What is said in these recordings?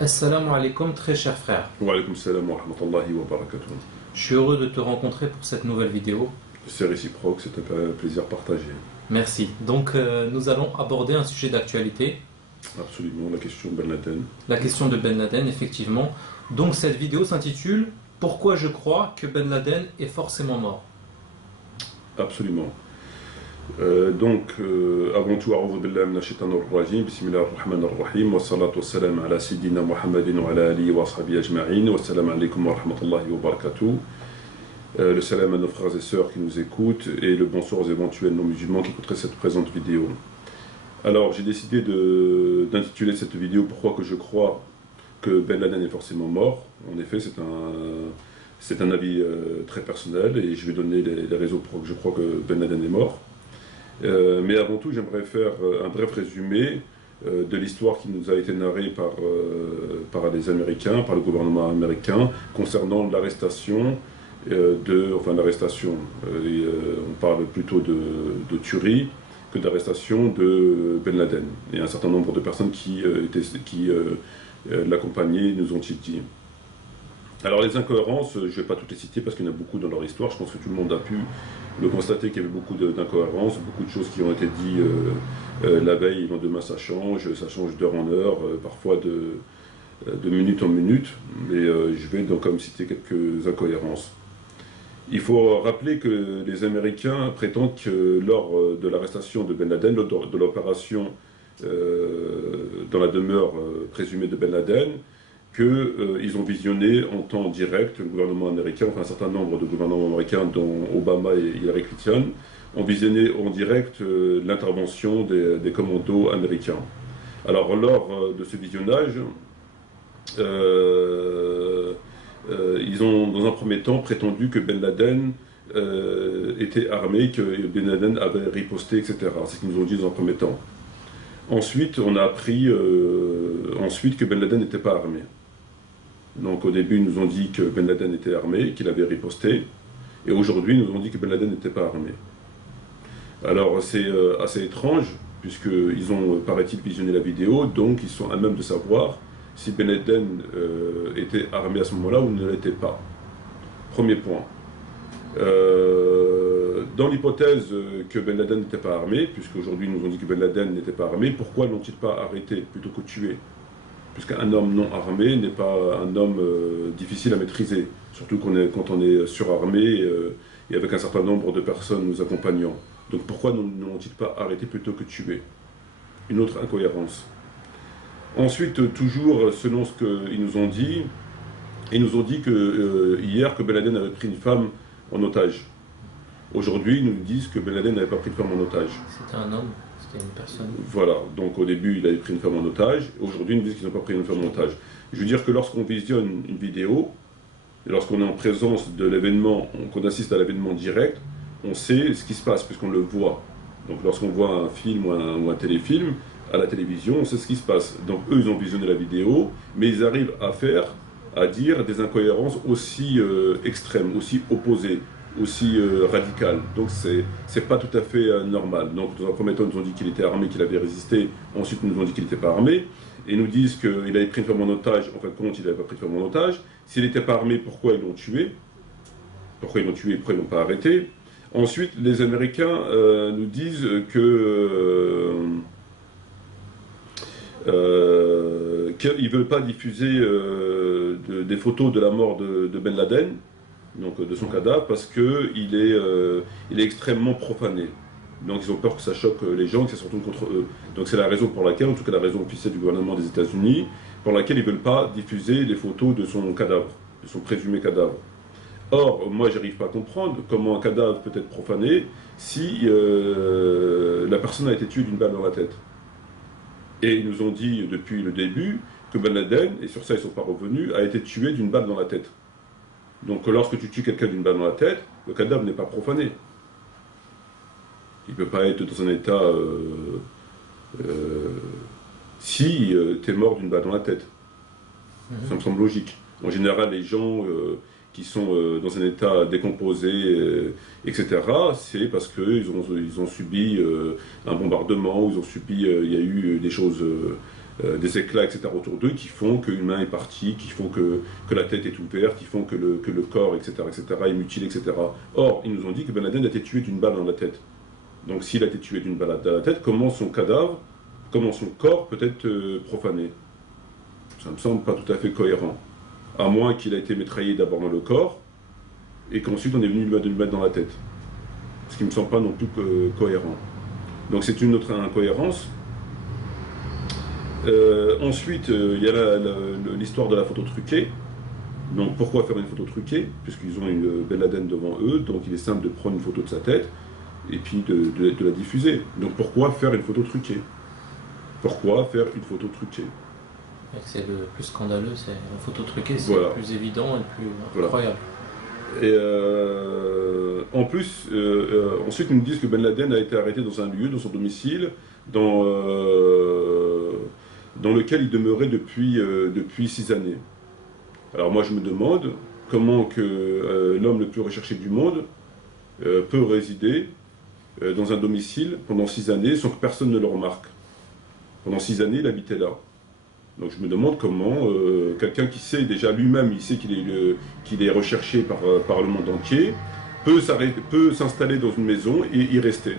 Assalamu alaikum, très cher frère. Wa alaykoum salam wa rahmatullahi wa barakatuh. Je suis heureux de te rencontrer pour cette nouvelle vidéo. C'est réciproque, c'est un plaisir partagé. Merci. Donc, nous allons aborder un sujet d'actualité, Absolument, la question Ben Laden. la question de Ben Laden, effectivement. Donc, cette vidéo s'intitule Pourquoi je crois que Ben Laden est forcément mort. Absolument. Avant tout, a'udhu billahi minash shaitanir rajim, bismillahir rahmanir rahim, wa salatu wa salam ala sayyidina Muhammadin wa ala alihi wa ashabihi ajma'in, wa salam alaykum wa rahmatullahi wa barakatuh. Le salam à nos frères et sœurs qui nous écoutent et le bonsoir aux éventuels non-musulmans qui écouteraient cette présente vidéo. Alors, j'ai décidé d'intituler cette vidéo Pourquoi que je crois que Ben Laden est forcément mort. En effet, c'est un avis très personnel et je vais donner les raisons pour que je crois que Ben Laden est mort. Mais avant tout, j'aimerais faire un bref résumé de l'histoire qui nous a été narrée par les Américains, par le gouvernement américain, concernant l'arrestation on parle plutôt de tuerie que d'arrestation de Ben Laden. Et un certain nombre de personnes qui l'accompagnaient nous ont dit. Alors les incohérences, je ne vais pas toutes les citer parce qu'il y en a beaucoup dans leur histoire, je pense que tout le monde a pu le constater qu'il y avait beaucoup d'incohérences, beaucoup de choses qui ont été dites la veille, le lendemain ça change d'heure en heure, parfois de minute en minute, mais je vais donc comme citer quelques incohérences. Il faut rappeler que les Américains prétendent que lors de l'arrestation de Ben Laden, lors de l'opération dans la demeure présumée de Ben Laden, qu'ils ont visionné en temps direct, le gouvernement américain, enfin un certain nombre de gouvernements américains, dont Obama et Hillary Clinton, ont visionné en direct l'intervention des commandos américains. Alors lors de ce visionnage, ils ont dans un premier temps prétendu que Ben Laden était armé, que Ben Laden avait riposté, etc. C'est ce qu'ils nous ont dit dans un premier temps. Ensuite, on a appris que Ben Laden n'était pas armé. Donc au début, ils nous ont dit que Ben Laden était armé, qu'il avait riposté, et aujourd'hui, ils nous ont dit que Ben Laden n'était pas armé. Alors c'est assez étrange, puisqu'ils ont, paraît-il, visionné la vidéo, donc ils sont à même de savoir si Ben Laden était armé à ce moment-là ou ne l'était pas. Premier point. Dans l'hypothèse que Ben Laden n'était pas armé, puisqu'aujourd'hui ils nous ont dit que Ben Laden n'était pas armé, pourquoi l'ont-ils pas arrêté plutôt que tué? Puisqu'un homme non armé n'est pas un homme difficile à maîtriser, surtout quand on est surarmé et avec un certain nombre de personnes nous accompagnant. Donc pourquoi ne l'ont-ils pas arrêté plutôt que tué? Une autre incohérence. Ensuite, toujours selon ce qu'ils nous ont dit, ils nous ont dit hier que Ben Laden avait pris une femme en otage. Aujourd'hui, ils nous disent que Ben Laden n'avait pas pris de femme en otage. C'était un homme, c'était une personne. Voilà, donc au début, il avait pris une femme en otage. Aujourd'hui, ils nous disent qu'ils n'ont pas pris une femme en otage. Je veux dire que lorsqu'on visionne une vidéo, et lorsqu'on est en présence de l'événement, qu'on assiste à l'événement direct, on sait ce qui se passe, puisqu'on le voit. Donc lorsqu'on voit un film ou un téléfilm, à la télévision, on sait ce qui se passe. Donc eux, ils ont visionné la vidéo, mais ils arrivent à dire des incohérences aussi extrêmes, aussi opposées, aussi radicales. Donc c'est pas tout à fait normal. Donc dans un premier temps, ils nous ont dit qu'il était armé, qu'il avait résisté. Ensuite, ils nous ont dit qu'il n'était pas armé. Et ils nous disent qu'il avait pris une femme en otage. En fin de compte, il n'avait pas pris de femme en otage. S'il n'était pas armé, pourquoi ils l'ont tué? Pourquoi ils l'ont tué? Pourquoi ils l'ont pas arrêté? Ensuite, les Américains nous disent qu'ils ne veulent pas diffuser des photos de la mort de Ben Laden, donc de son cadavre, parce qu'il est extrêmement profané. Donc ils ont peur que ça choque les gens, que ça se retourne contre eux. Donc c'est la raison pour laquelle, en tout cas la raison officielle du gouvernement des États-Unis, pour laquelle ils ne veulent pas diffuser les photos de son cadavre, de son présumé cadavre. Or, moi j'arrive pas à comprendre comment un cadavre peut être profané si la personne a été tuée d'une balle dans la tête. Et ils nous ont dit depuis le début que Ben Laden, et sur ça ils ne sont pas revenus, a été tué d'une balle dans la tête. Donc lorsque tu tues quelqu'un d'une balle dans la tête, le cadavre n'est pas profané. Il ne peut pas être dans un état si tu es mort d'une balle dans la tête. Ça me semble logique. En général, les gens qui sont dans un état décomposé, etc., c'est parce qu'ils ont subi un bombardement, ils ont subi, il y a eu des choses des éclats, etc. autour d'eux qui font qu'une main est partie, qui font que la tête est ouverte, qui font que le corps, etc., est mutilé, etc. Or, ils nous ont dit que Ben Laden a été tué d'une balle dans la tête. Donc s'il a été tué d'une balle dans la tête, comment son cadavre, comment son corps peut être profané? Ça me semble pas tout à fait cohérent. À moins qu'il a été mitraillé d'abord dans le corps, et qu'ensuite on est venu lui mettre dans la tête. Ce qui ne me semble pas non plus cohérent. Donc c'est une autre incohérence. Ensuite, il y a l'histoire de la photo truquée. Donc pourquoi faire une photo truquée? Puisqu'ils ont une Ben Laden devant eux, donc il est simple de prendre une photo de sa tête et puis de la diffuser. Donc pourquoi faire une photo truquée? Pourquoi faire une photo truquée? C'est le plus scandaleux, c'est la photo truquée, c'est voilà. le plus évident et le plus incroyable. Et en plus, ensuite ils nous disent que Ben Laden a été arrêté dans un lieu, dans son domicile, dans lequel il demeurait depuis 6 années. Alors moi je me demande comment que l'homme le plus recherché du monde peut résider dans un domicile pendant 6 années sans que personne ne le remarque. Pendant 6 années, il habitait là. Donc je me demande comment quelqu'un qui sait déjà lui-même, il sait qu'il est recherché par le monde entier, peut s'installer dans une maison et y rester.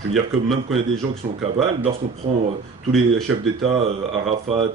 Je veux dire que même quand il y a des gens qui sont en cavale, lorsqu'on prend tous les chefs d'État, Arafat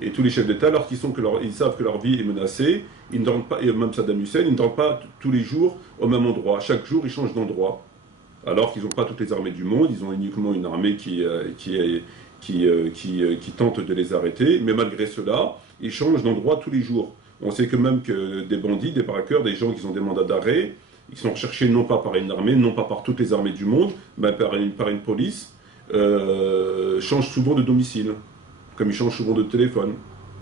et tous les chefs d'État, lorsqu'ils savent que leur vie est menacée, ils ne dorment pas, et même Saddam Hussein, ils ne dorment pas tous les jours au même endroit. Chaque jour, ils changent d'endroit. Alors qu'ils n'ont pas toutes les armées du monde, ils ont uniquement une armée qui tente de les arrêter, mais malgré cela, ils changent d'endroit tous les jours. On sait que même que des bandits, des braqueurs, des gens qui ont des mandats d'arrêt, ils sont recherchés non pas par une armée, non pas par toutes les armées du monde, mais par une police, changent souvent de domicile, comme ils changent souvent de téléphone.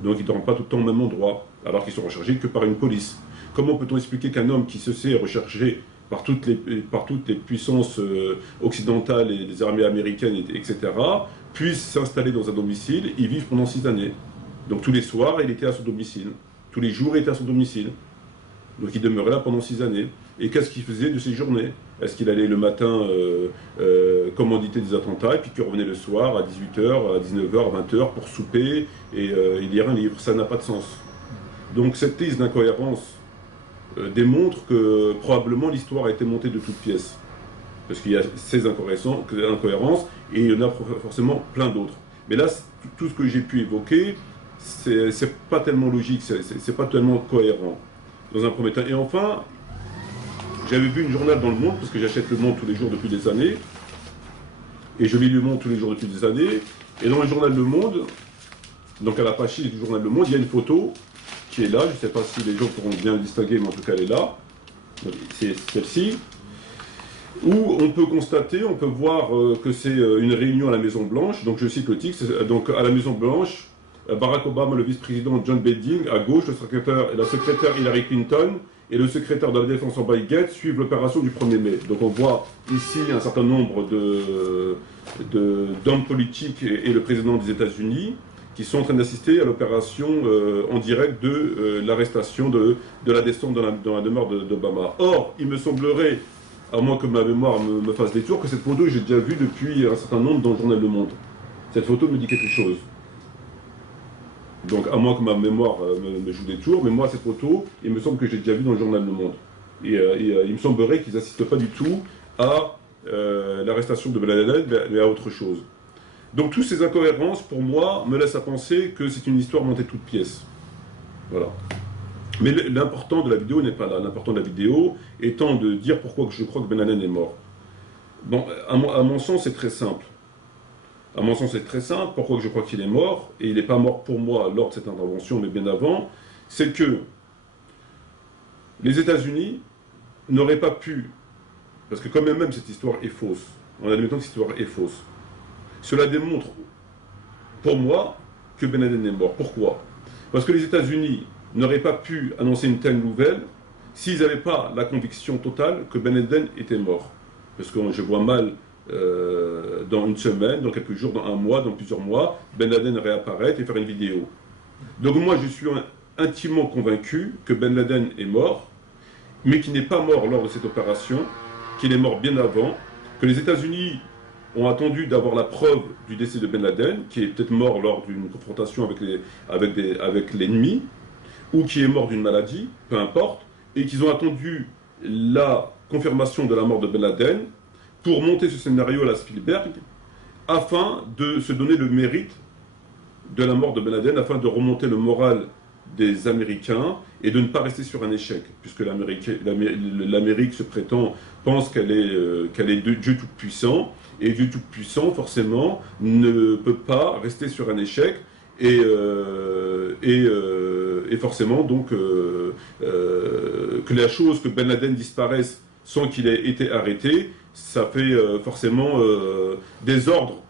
Donc ils ne dorment pas tout le temps au même endroit, alors qu'ils sont recherchés que par une police. Comment peut-on expliquer qu'un homme qui se sait recherché par toutes les puissances occidentales et les armées américaines, etc., puisse s'installer dans un domicile et vivre pendant 6 années? Donc tous les soirs, il était à son domicile. Tous les jours, il était à son domicile. Donc il demeurait là pendant 6 années. Et qu'est-ce qu'il faisait de ses journées? Est-ce qu'il allait le matin commanditer des attentats et puis qu'il revenait le soir à 18h, à 19h, à 20h pour souper et lire un livre? Ça n'a pas de sens. Donc cette thèse d'incohérence démontre que probablement l'histoire a été montée de toutes pièces. Parce qu'il y a ces incohérences et il y en a forcément plein d'autres. Mais là, tout ce que j'ai pu évoquer, c'est pas tellement logique, c'est pas tellement cohérent dans un premier temps. Et enfin, j'avais vu une journal dans Le Monde, parce que j'achète Le Monde tous les jours depuis des années, et je lis Le Monde tous les jours depuis des années, et dans le journal Le Monde, donc à la page 6 du journal Le Monde, il y a une photo qui est là, je ne sais pas si les gens pourront bien le distinguer, mais en tout cas elle est là, c'est celle-ci, où on peut constater, on peut voir que c'est une réunion à la Maison Blanche, donc je cite le titre, donc à la Maison Blanche, Barack Obama, le vice-président John Beding, à gauche, la secrétaire Hillary Clinton et le secrétaire de la Défense Obama Gates suivent l'opération du 1er mai. Donc on voit ici un certain nombre d'hommes politiques et le président des États-Unis qui sont en train d'assister à l'opération en direct de l'arrestation de la descente dans la demeure d'Obama. Or, il me semblerait, à moins que ma mémoire me fasse des tours, que cette photo, j'ai déjà vue depuis un certain nombre dans le journal Le Monde. Cette photo me dit quelque chose. Donc, à moins que ma mémoire me joue des tours, mais moi, cette photo, il me semble que j'ai déjà vu dans le journal Le Monde. Et il me semblerait qu'ils n'assistent pas du tout à l'arrestation de Ben Laden, mais à autre chose. Donc, toutes ces incohérences, pour moi, me laissent à penser que c'est une histoire montée de toutes pièces. Voilà. Mais l'important de la vidéo n'est pas là. L'important de la vidéo étant de dire pourquoi je crois que Ben Laden est mort. Bon, à mon sens, c'est très simple. À mon sens, c'est très simple. Pourquoi je crois qu'il est mort, et il n'est pas mort pour moi lors de cette intervention, mais bien avant, c'est que les États-Unis n'auraient pas pu, parce que quand même cette histoire est fausse, en admettant que cette histoire est fausse, cela démontre, pour moi, que Ben Laden est mort. Pourquoi? Parce que les États-Unis n'auraient pas pu annoncer une telle nouvelle s'ils n'avaient pas la conviction totale que Ben Laden était mort. Parce que je vois mal, dans une semaine, dans quelques jours, dans un mois, dans plusieurs mois, Ben Laden réapparaître et faire une vidéo. Donc moi, je suis intimement convaincu que Ben Laden est mort, mais qu'il n'est pas mort lors de cette opération, qu'il est mort bien avant, que les États-Unis ont attendu d'avoir la preuve du décès de Ben Laden, qui est peut-être mort lors d'une confrontation avec l'ennemi, ou qui est mort d'une maladie, peu importe, et qu'ils ont attendu la confirmation de la mort de Ben Laden pour monter ce scénario à la Spielberg, afin de se donner le mérite de la mort de Ben Laden, afin de remonter le moral des Américains et de ne pas rester sur un échec, puisque l'Amérique se prétend, pense qu'elle est Dieu tout-puissant, et Dieu tout-puissant, forcément, ne peut pas rester sur un échec, et forcément, donc, que la chose que Ben Laden disparaisse sans qu'il ait été arrêté, ça fait forcément des ordres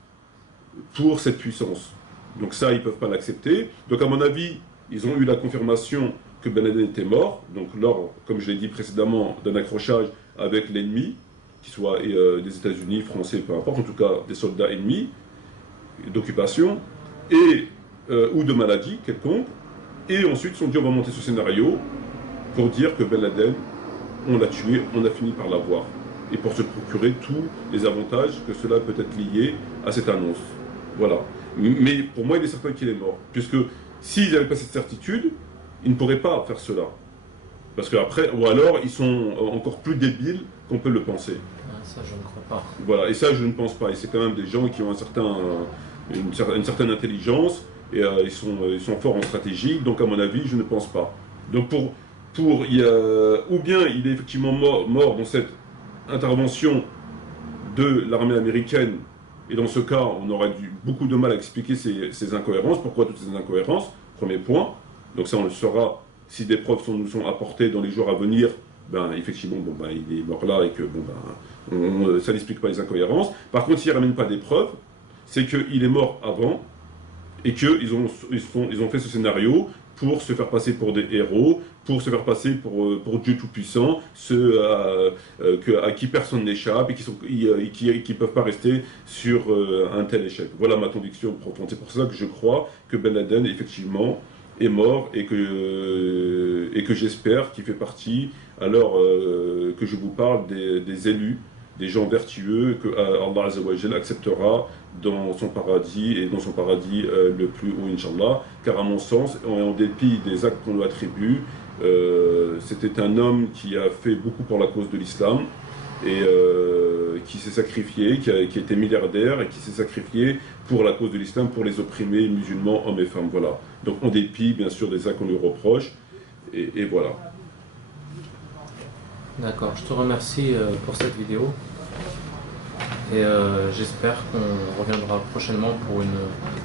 pour cette puissance. Donc ça, ils ne peuvent pas l'accepter. Donc à mon avis, ils ont eu la confirmation que Ben Laden était mort, donc lors, comme je l'ai dit précédemment, d'un accrochage avec l'ennemi, qu'il soit des États-Unis, Français, peu importe, en tout cas des soldats ennemis, d'occupation, ou de maladie quelconque, et ensuite ils ont dit on va monter ce scénario pour dire que Ben Laden, on l'a tué, on a fini par l'avoir, et pour se procurer tous les avantages que cela peut être lié à cette annonce. Voilà. Mais pour moi, il est certain qu'il est mort, puisque s'ils n'avaient pas cette certitude, ils ne pourraient pas faire cela. Parce qu'après, ou alors, ils sont encore plus débiles qu'on peut le penser. Ça, je ne crois pas. Voilà, et ça, je ne pense pas. Et c'est quand même des gens qui ont une certaine intelligence, et ils sont forts en stratégie, donc à mon avis, je ne pense pas. Donc ou bien il est effectivement mort dans cette intervention de l'armée américaine, et dans ce cas, on aura beaucoup de mal à expliquer ces incohérences. Pourquoi toutes ces incohérences? Premier point. Donc ça, on le saura si des preuves nous sont apportées dans les jours à venir. Ben, effectivement, il est mort là et que ça n'explique pas les incohérences. Par contre, s'il ne ramène pas des preuves, c'est qu'il est mort avant et qu'ils ont fait ce scénario pour se faire passer pour des héros, pour se faire passer pour Dieu Tout-Puissant, ceux à qui personne n'échappe et qui ne peuvent pas rester sur un tel échec. Voilà ma conviction profonde. C'est pour ça que je crois que Ben Laden, effectivement, est mort et que j'espère qu'il fait partie, alors que je vous parle des élus, des gens vertueux que Allah Azza wa Jalla acceptera dans son paradis, et dans son paradis le plus haut, Inch'Allah, car à mon sens, en dépit des actes qu'on lui attribue, c'était un homme qui a fait beaucoup pour la cause de l'islam, et qui s'est sacrifié, qui était milliardaire, et qui s'est sacrifié pour la cause de l'islam, pour les opprimés musulmans, hommes et femmes, voilà. Donc en dépit, bien sûr, des actes qu'on lui reproche, et voilà. D'accord, je te remercie pour cette vidéo. Et j'espère qu'on reviendra prochainement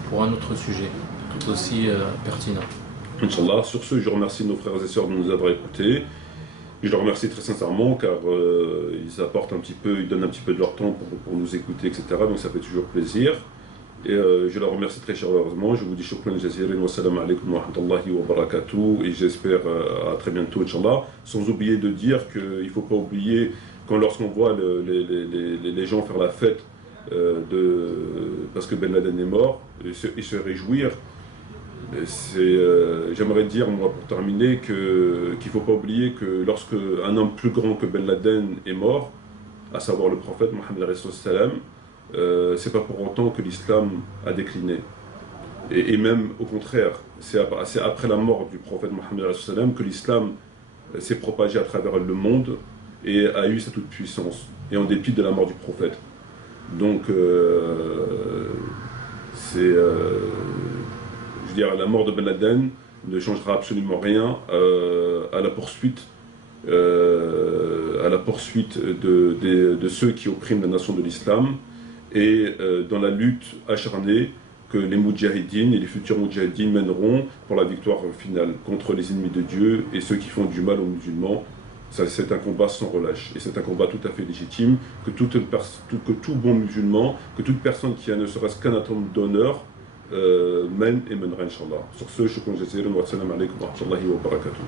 pour un autre sujet, tout aussi pertinent. Inch'Allah. Sur ce, je remercie nos frères et sœurs de nous avoir écoutés. Je les remercie très sincèrement, car ils apportent un petit peu, ils donnent un petit peu de leur temps pour nous écouter, etc. Donc ça fait toujours plaisir. Et je la remercie très chaleureusement. Je vous dis shukran jaziran wa salam alaykum wa rahmatullahi wa barakatuh. Et j'espère à très bientôt, Inch'Allah. Sans oublier de dire qu'il ne faut pas oublier, lorsqu'on voit les gens faire la fête parce que Ben Laden est mort, et se réjouir, j'aimerais dire, moi, pour terminer, qu'il ne faut pas oublier que lorsque un homme plus grand que Ben Laden est mort, à savoir le prophète Mohammed sallam, c'est pas pour autant que l'islam a décliné. Et même au contraire, c'est après la mort du prophète Mohammed sallam que l'islam s'est propagé à travers le monde et a eu sa toute puissance, et en dépit de la mort du prophète. Donc, je veux dire, la mort de Ben Laden ne changera absolument rien à la poursuite de ceux qui oppriment la nation de l'islam, et dans la lutte acharnée que les moudjahidines et les futurs moudjahidines mèneront pour la victoire finale contre les ennemis de Dieu et ceux qui font du mal aux musulmans. C'est un combat sans relâche, et c'est un combat tout à fait légitime que tout bon musulman, que toute personne qui a ne serait-ce qu'un atome d'honneur mène et mènera, Inch'Allah. Sur ce, shukran jaziran wa salam alaykum wa rahmatullahi wa barakatuh.